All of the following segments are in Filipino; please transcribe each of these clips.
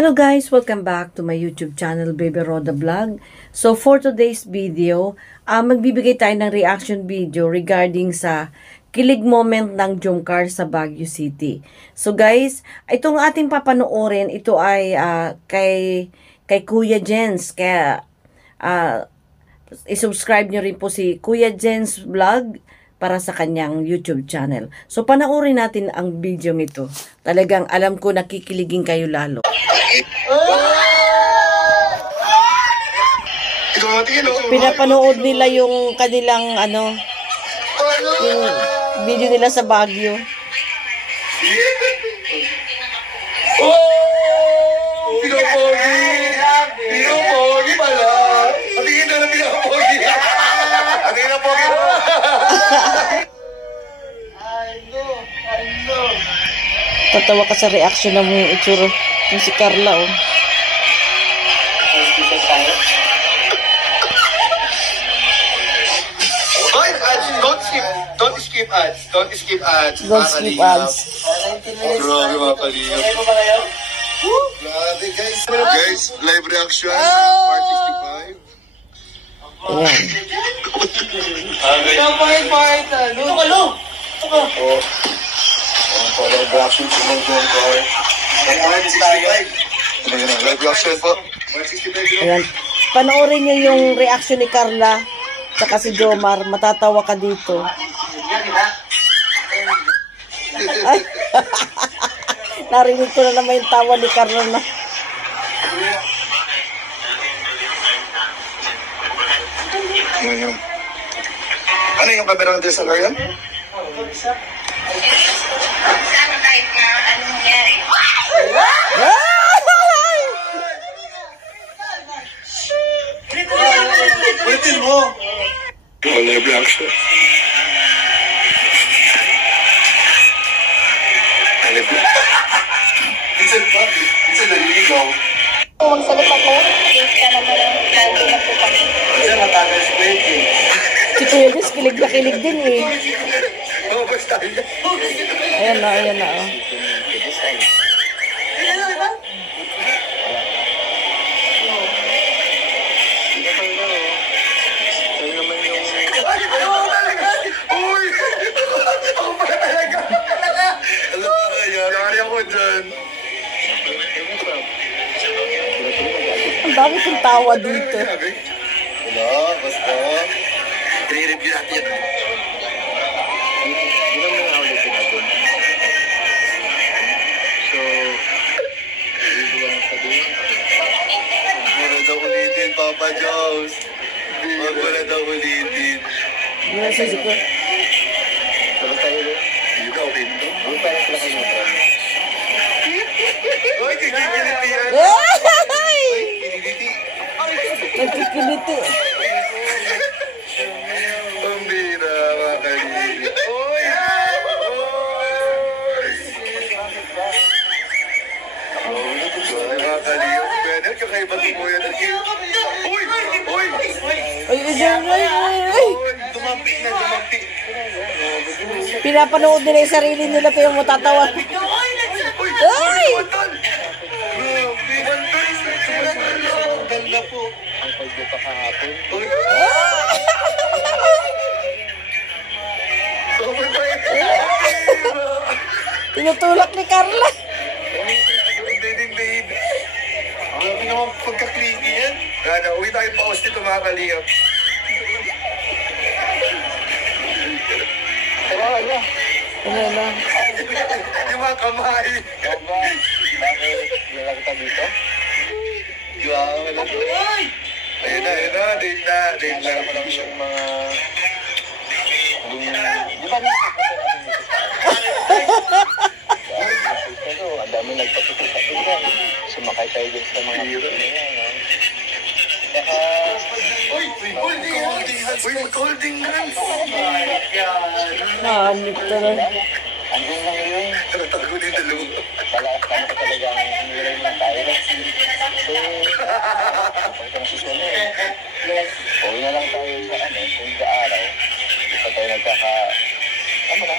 Hello guys! Welcome back to my YouTube channel, Baby Roda Vlog. So for today's video, magbibigay tayo ng reaction video regarding sa kilig moment ng Jomcar sa Baguio City. So guys, itong ating papanoorin, ito ay kay Kuya Jens. Kaya isubscribe nyo rin po si Kuya Jens Vlog para sa kanyang YouTube channel. So panoorin natin ang video nito. Talagang alam ko nakikiligin kayo lalo. Pinapanood nila yung kanilang yung video nila sa Baguio. Pinopogi pala. Patingin na pinopogi. Patingin na pogi mo. Tatawa ka sa reaction ng mga itsura yung si Carla, oh. Don't skip ads. Don't skip ads. Don't skip ads. Grabe mga kaliyap. Grabe guys. Guys, live reaction. Part 65. Ayan. Live reaction po ng Jomcar. Part 65. Live reaction po. Part 65. Ayan. Panoorin nyo yung reaction ni Carla saka si Jomar. Matatawa ka dito. Ay. Narinig ko na naman yung tawa ni Carla na. Ano yung camera ng DSLR yan? Ulitin mo! Live reaction. It's a naliligaw. Magsalita ko, ka naman ang lagi na po kami. Kasi matagal si Wendy. Si Kuya Jess, kilig na kilig din eh. Oo, basta yun. Ayan na, ayan na, oh. Uy! Ako pala talaga! Alam mo ba yan? Yari ako dyan. Ang dami kong tawa dito. Wala, basta. I-review natin yan. Hindi naman nga ulitin natin. So, hindi ko lang sabihin. Wala daw ulitin, Papa Jones. Wala daw ulitin. Hindi na siya ko. Tapos tayo doon? Hindi ka okay nito? Huwag parang sila kayo nito. Uy, kikikiliti yan! Ay! Kiliti! Nagkikiliti. Pambira, mga kalili. Uy! Uy! Mga kalili. Pwede, kakaiba ko yan. Uy! Uy! Ay, ay. Dumampi na, dumampi. Pinapanood nila yung sarili nila pero matatawa. Uy! Ay! Wantol! Grabe! Wantol na po. Ang pagbuka kahapon. Uy! Tinutulak ni Carla. Ding-ding. Grabe naman pagka-clicky yan. Gana, uwi tayo pa dito mga kaliyap. Ano na? Yung mga kamay. Bakit? Wala kita dito? Grabe na to. Ayun na. Date na. Alam ko lang siyang mga... Di ba niya? Ang dami nagpapitukat. Sumakay tayo din sa mga... Uy, mag-holding hands! Nahanip ka na. Andun lang yun. Natago din dalawa. Wala ka talaga ang hiniray mo tayo. So, pagka nasusunod. Uwi na lang tayo sa kung araw. Hindi pa tayo nagkaka... Ano na?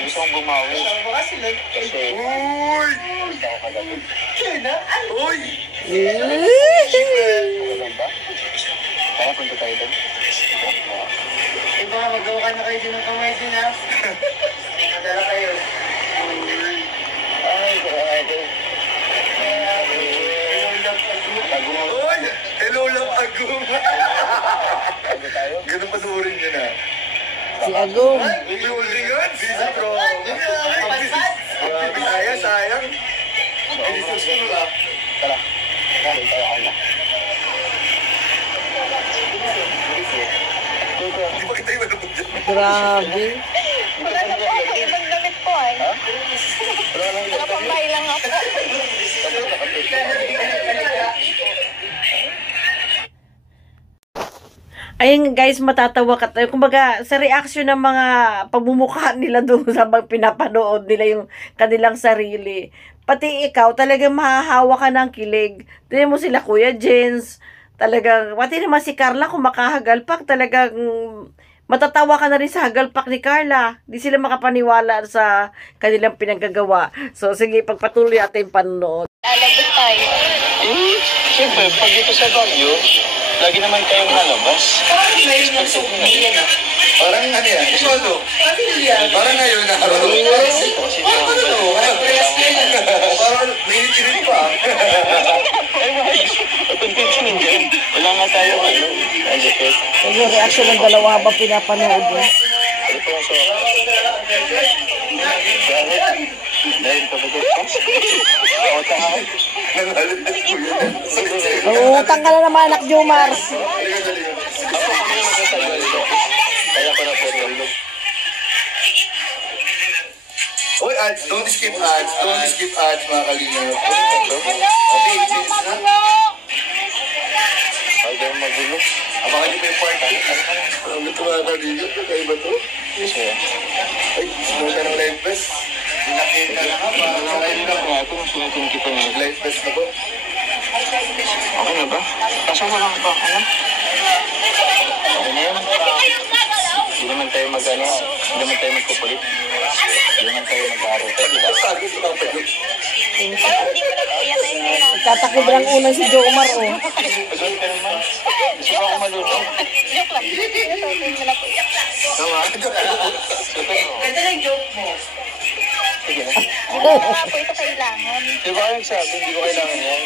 Gusto kong bumawi. Kasi... Uy! Gusto ko kagabi. Uy! Wala ba? Kaya punta tayo doon. Iba, magawa ka na kayo din ng kamay din, ha? Madala kayo. Ay, grabe. Uy! Hello lang, Agum! Bago tayo. Ganun panuorin nyo na. Si Agong. Uy, holding on! Busy bro! Sayang, sayang. Bilisos ko na. Tara. Tara tayo kala. Di ba kita yung manubog dyan? Grabe. Wala na po ako. Ibang damit po ay. Wala lang yun. Nakapambay lang ako. Ayun guys, matatawa ka tayo. Kumbaga, sa reaction ng mga pagmumukha nila doon sa pinapanood nila yung kanilang sarili. Pati ikaw, talagang mahahawa ka ng kilig. Tignan mo sila Kuya Jens. Talagang, pati naman si Carla kung makahagalpak, talagang matatawa ka na rin sa hagalpak ni Carla. Di sila makapaniwala sa kanilang pinagagawa. So, sige, pagpatuloy natin panonood. Lalabas tayo. Siyempre, pag dito sa Baguio, lagi naman kayong nalabas. Parang ano yan? Solo. Parang ngayon na araw. Parang mainit-init pa. Pagpipinin dyan, wala nga tayo ano. Jacket. Yung reaction ng dalawa habang pinapanood mo. Ano po ang suot? Bakit? Dahil ka ba dito? Ako tayo. Nangalit ko yan. Utang ka na naman, anak Jomar. Halika, halika. Ako kami na magsasagal dito. Kaya ko na po ito. Oy, ads. Don't skip ads. Don't skip ads, mga kalingap. Hello! Okay, please na. Huwag kayong magulo. Abangan niyo pa yung part. Ang ito mga kalingap. Kaya ba to? Kasi, Ay, gusto ka ng live best. Pinakita na nga ba? wala kayo na ba? Ito, sunatin kita na. Live best na po. Okay na ba? Kaso wala ka pa, ano? Okay na yun. Hindi naman tayo mag-ano, hindi naman tayo magkukulit. Hindi naman tayo mag-aarutan, di ba? Sabi ko lang pa yun. Parang hindi mo na po yan ay ngayon. Tatakbo lang unang si Jomar, oh. Pagod ka naman. Gusto ko ako malunod. Joke lang. Isusutin mo na po yan. Ikaw ha? Sutan mo. Ganda ng joke mo. Sige na. Hindi mo nga po ito kailangan. Di ba kayong sabi, hindi ko kailangan yan?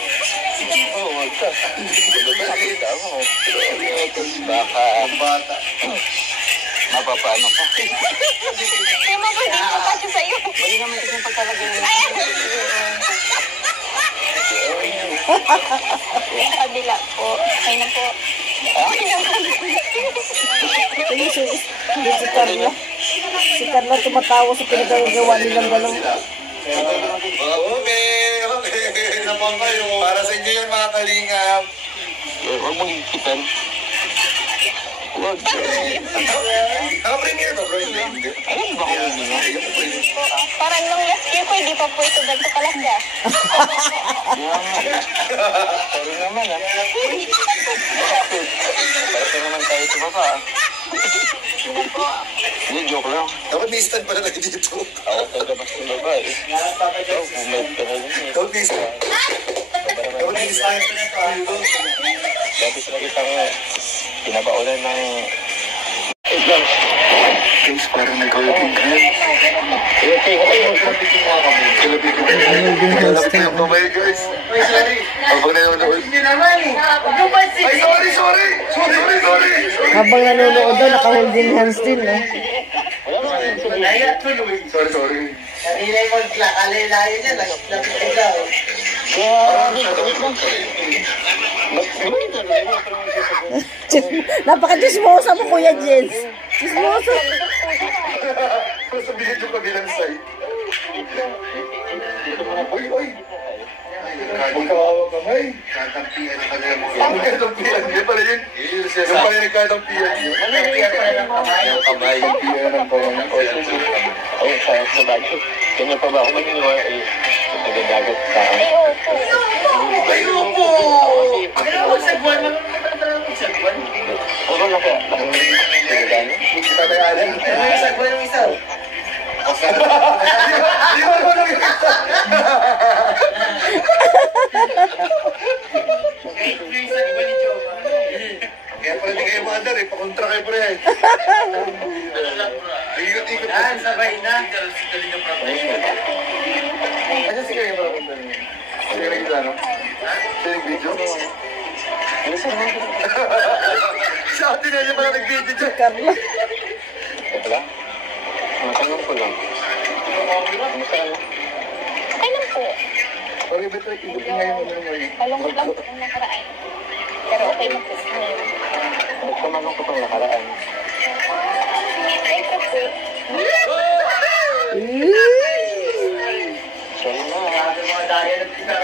Oo, wag ka. Nakita mo. Baka Bata. mapapaano ka. Kaya mo po dito kasi sa'yo. Mali naman kasi yung pagkalagay mo. Yung kabila po. Ay na po. Sige, si Carla. Si Carla tumatawa sa pinagagawa nilang dalawa. Okay, okay. Napang kayo. Para sa inyo yan, mga kalingap. Huwag mong ikitan. Huwag. Naka-premiere ba, bro? Hindi. Alam ba kung hindi nga? Parang nung last year po, hindi pa po ito ganito kalagya. Sorry naman ah. Parang naman tayo sa baba ah. Hindi, joke lang. Dapat may stand pala tayo dito. Ako tagabas ng baba eh. Ikaw, bumalik ka na rin eh. Dapat may stand. Dapat may stand. Dati sila kitang pinabaulan ng... Guys, parang nag-holding hand. Okay, Kalapit yung mga kami. Kalapit yung mga kami. Kalapit yung kamay, guys. Uy, sorry. Habang nanonood. Hindi naman eh. Huwag mo pansin. Ay, sorry, sorry! Sorry, sorry! Habang nanonood daw, naka-holding hands din, eh. Naya tuloy. Sorry, sorry. Kanina yung mag-alay-layo niya. Lapit ka daw. Napaka-chismosa mo, Kuya Jens. Chismosa. Sabihin yung kabilang side. Uy, uy! Huwag ka hawak kamay. Katampihan na kanila mo. Katampihan niya pala yun. Yung pala nagkatampihan niya. Yung kamay. Katampihan ng kamay. Ay, sayang sa bagay. Kanya pa ba ako maniniwala eh? Sa taga-dagat ka. Ayoko! Pero magsagwan. Magsagwan. Ano lang kaya? Taga-dagat? Hindi tatayanan. Ano yung sagwan ng isa? Di ba naman yung isa? Try na. Ano si Kaya ba? Sige na kita, no? Sige video? Sa atin na niya pala nag-video dyan. Carla. Ito lang. Matanong ko lang. Kamusta ka na? Okay lang po. Sorry, ba't nag-ibig ngayon mo naman? Malungkot lang po nung nakaraan. Pero okay na po. Ba't ka malungkot ang nakaraan? Ito po. Sorry na. Mga dahil na